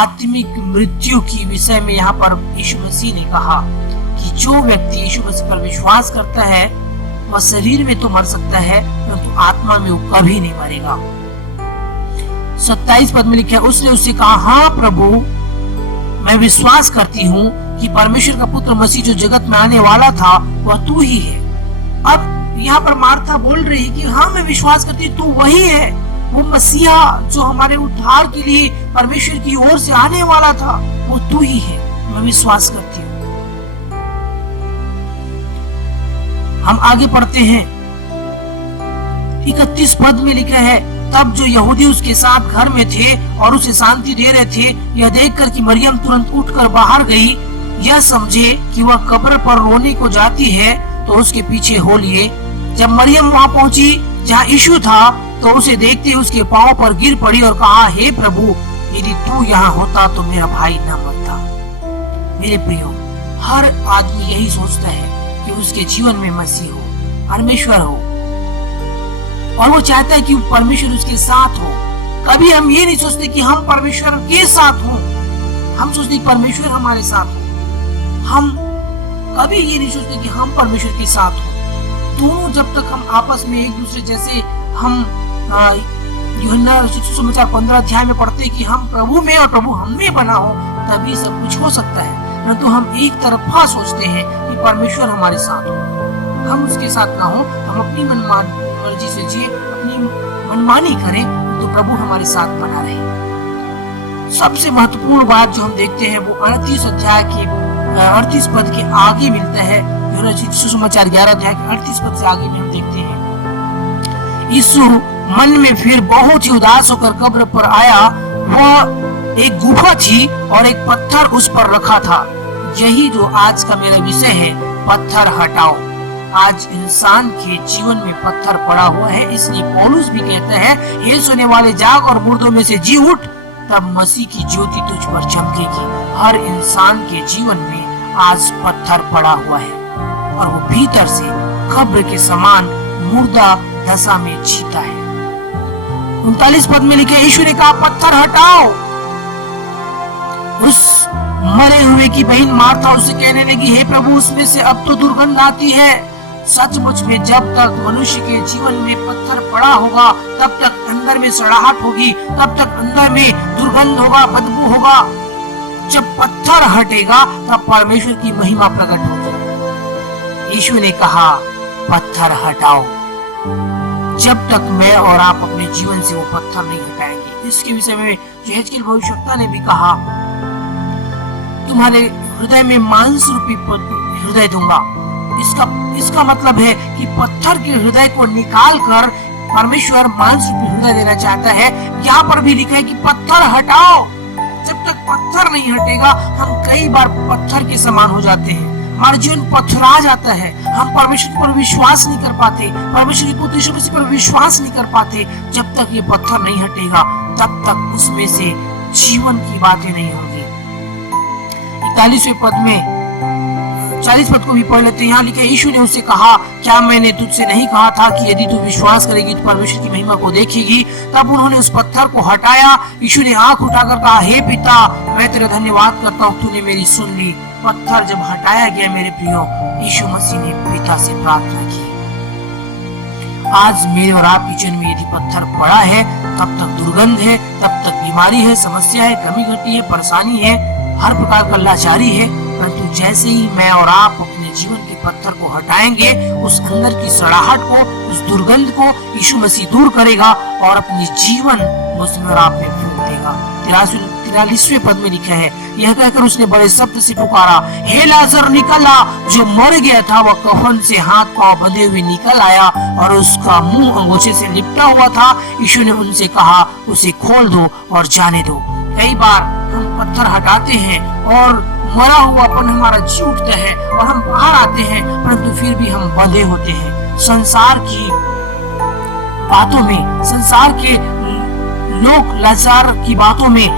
आत्मिक मृत्यु की विषय में यहाँ पर यीशु मसीह ने कहा कि जो व्यक्ति यीशु मसीह पर विश्वास करता है वह शरीर में तो मर सकता है परंतु आत्मा में वो कभी नहीं मरेगा। 27 पद में लिखा है, उसने उससे कहा, हाँ प्रभु, मैं विश्वास करती हूँ कि परमेश्वर का पुत्र मसीह जो जगत में आने वाला था वह तू ही है। अब यहाँ पर मार्था बोल रही है कि हाँ मैं विश्वास करती हूँ, तू वही है, वो मसीहा जो हमारे उद्धार के लिए परमेश्वर की ओर से आने वाला था वो तू ही है, मैं विश्वास करती हूँ। हम आगे पढ़ते हैं, 31 पद में लिखा है, तब जो यहूदी उसके साथ घर में थे और उसे शांति दे रहे थे, यह देखकर कि मरियम तुरंत उठकर बाहर गई, यह समझे कि वह कब्र पर रोने को जाती है तो उसके पीछे हो लिए। जब मरियम वहां पहुंची जहां यीशु था तो उसे देखते ही उसके पांव पर गिर पड़ी और कहा, हे प्रभु, यदि तू यहाँ होता तो मेरा भाई न मरता। मेरे प्रियो, हर आदमी यही सोचता है कि उसके जीवन में मसीह हो, परमेश्वर हो, और वो चाहता है कि परमेश्वर उसके साथ हो। कभी हम ये नहीं सोचते कि हम परमेश्वर के साथ हो, हम सोचते कि परमेश्वर हमारे साथ हो। हम कभी ये नहीं सोचते कि हम परमेश्वर के साथ हो। दोनों जब तक हम आपस में एक दूसरे जैसे, हम यूहन्ना सुसमाचार 15 अध्याय में पढ़ते हैं कि हम प्रभु में और प्रभु हम में बना हो तभी सब कुछ हो सकता है, परंतु हम एक तरफा सोचते हैं कि परमेश्वर हमारे साथ हो, हम उसके साथ ना हो, हम अपनी मर्जी से जिए, अपनी मनमानी करें, तो प्रभु हमारे साथ बना रहे। सबसे महत्वपूर्ण बात जो हम देखते हैं वो 38 अध्याय के 38 पद के आगे मिलता है। यूहन्ना सुसमाचार 11 अध्याय के 38 पद से आगे में हम देखते हैं, यीशु मन में फिर बहुत ही उदास होकर कब्र पर आया। वह एक गुफा थी और एक पत्थर उस पर रखा था। यही जो आज का मेरा विषय है, पत्थर हटाओ। आज इंसान के जीवन में पत्थर पड़ा हुआ है, इसलिए पौलुस भी कहता है, हे सोने वाले जाग और मुर्दों में से जी उठ, तब मसीह की ज्योति तुझ पर चमकेगी। हर इंसान के जीवन में आज पत्थर पड़ा हुआ है और वो भीतर से कब्र के समान मुर्दा दशा में जीता है। 39 पद में लिखे, यीशु ने कहा, पत्थर हटाओ। उस मरे हुए की बहन मार्था उससे कहने लगी, हे प्रभु, उसमें से अब तो दुर्गंध आती है। सचमुच में जब तक मनुष्य के जीवन में पत्थर पड़ा होगा तब तक अंदर में सड़ाहट होगी, तब तक अंदर में दुर्गंध होगा, बदबू होगा। जब पत्थर हटेगा तब परमेश्वर की महिमा प्रकट होगी। यीशु ने कहा, पत्थर हटाओ। जब तक मैं और आप अपने जीवन से वो पत्थर नहीं हटाएंगे। इसके विषय में यहेजकेल भविष्यवक्ता ने भी कहा, तुम्हारे हृदय में मांस रूपी हृदय दूंगा। इसका मतलब है कि पत्थर के हृदय को निकाल कर परमेश्वर मांस रूपी हृदय देना चाहता है। यहाँ पर भी लिखा है कि पत्थर हटाओ। जब तक पत्थर नहीं हटेगा हम कई बार पत्थर के समान हो जाते हैं, हमारा जीवन पथरा जाता है, हम परमेश्वर पर विश्वास नहीं कर पाते, परमेश्वर के पुत्र यीशु मसीह पर विश्वास नहीं कर पाते। जब तक ये पत्थर नहीं हटेगा तब तक उसमें से जीवन की बातें नहीं होंगी। 41वें पद में 40 पद को भी पढ़ लेते हैं। यहाँ लिखा, यीशु ने उससे कहा, क्या मैंने तुझसे नहीं कहा था कि यदि तू विश्वास करेगी तो परमेश्वर की महिमा को देखेगी। तब उन्होंने उस पत्थर को हटाया। यीशु ने आंख उठाकर कहा, हे पिता, मैं तेरा धन्यवाद करता हूँ, तूने मेरी सुन ली। पत्थर जब हटाया गया मेरे प्रियो, यीशु मसीह ने पिता से प्रार्थना की। आज मेरे और आपके जीवन में यदि पत्थर पड़ा है तब तक दुर्गंध है, तब तक बीमारी है, समस्या है, कमी घटी है, परेशानी है, हर प्रकार का लाचारी है। परंतु जैसे ही मैं और आप अपने जीवन के पत्थर को हटाएंगे, उस अंदर की सड़ाहट को, उस दुर्गंध को यीशु मसीह दूर करेगा और अपने जीवन मुझमें और आप में फूंक देगा। 43वें पद में लिखा है, यह कहकर उसने बड़े शब्द से पुकारा, हे लाजर निकल आ। जो मर गया था वह कफन से हाथ पांव बंधे हुए निकल आया और उसका मुंह अंगोछे से लिपटा हुआ था। यीशु ने उनसे कहा, उसे खोल दो और जाने दो। कई बार हम पत्थर हटाते हैं और मरा हुआपन हमारा जी उठता है और हम बाहर आते हैं, परंतु फिर भी हम बंधे होते हैं संसार की बातों में, संसार के लोक लाचार की बातों में,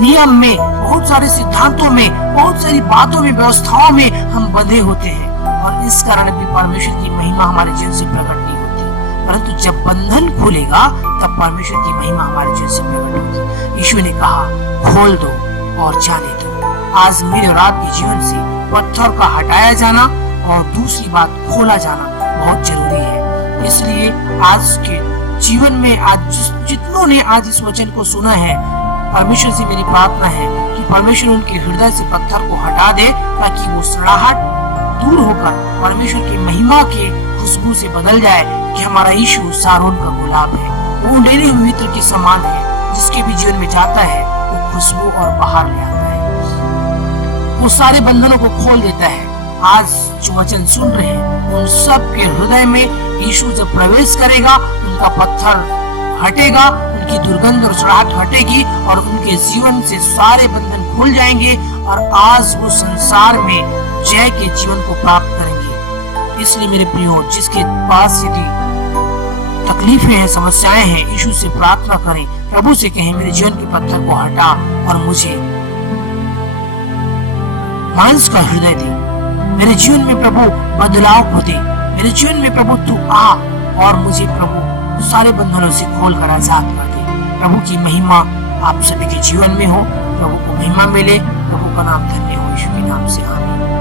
नियम में, बहुत सारे सिद्धांतों में, बहुत सारी बातों में, व्यवस्थाओं में हम बंधे होते हैं और इस कारण भी परमेश्वर की महिमा हमारे जीवन से प्रकट नहीं होती। परंतु जब बंधन खुलेगा तब परमेश्वर की महिमा हमारे जीवन से प्रकट होगी। यीशु ने कहा खोल दो और जाने दो। आज मेरे और आपके जीवन से पत्थर का हटाया जाना और दूसरी बात खोला जाना बहुत जरूरी है। इसलिए आज के जीवन में आज जितनों ने आज इस वचन को सुना है, परमेश्वर से मेरी प्रार्थना है कि परमेश्वर उनके हृदय से पत्थर को हटा दे ताकि वो सड़ाहट दूर होकर परमेश्वर की महिमा के खुशबू से बदल जाए कि हमारा यीशु सारोन का गुलाब है, वो उंडेले हुए इत्र के समान है, जिसके भी जीवन में जाता है वो खुशबू और बाहर ले आता है, वो सारे बंधनों को खोल देता है। आज जो वचन सुन रहे हैं उन सब के हृदय में यीशु जब प्रवेश करेगा उनका पत्थर हटेगा, उनकी दुर्गंध और सड़ाहट हटेगी और उनके जीवन से सारे बंधन खुल जाएंगे और आज वो संसार में जय के जीवन को प्राप्त करेंगे। इसलिए मेरे प्रियो, जिसके पास यदि तकलीफें हैं, समस्याएं हैं, यीशु से प्रार्थना करें, प्रभु से कहें मेरे जीवन के पत्थर को हटा और मुझे मांस का हृदय दे। मेरे जीवन में प्रभु बदलाव को दे। मेरे जीवन में प्रभु तू आ और मुझे प्रभु सारे बंधनों से खोल कर आजाद कर दे। प्रभु की महिमा आप सभी के जीवन में हो, प्रभु को महिमा मिले, प्रभु का नाम धन्य हो, यीशु के नाम से आमीन।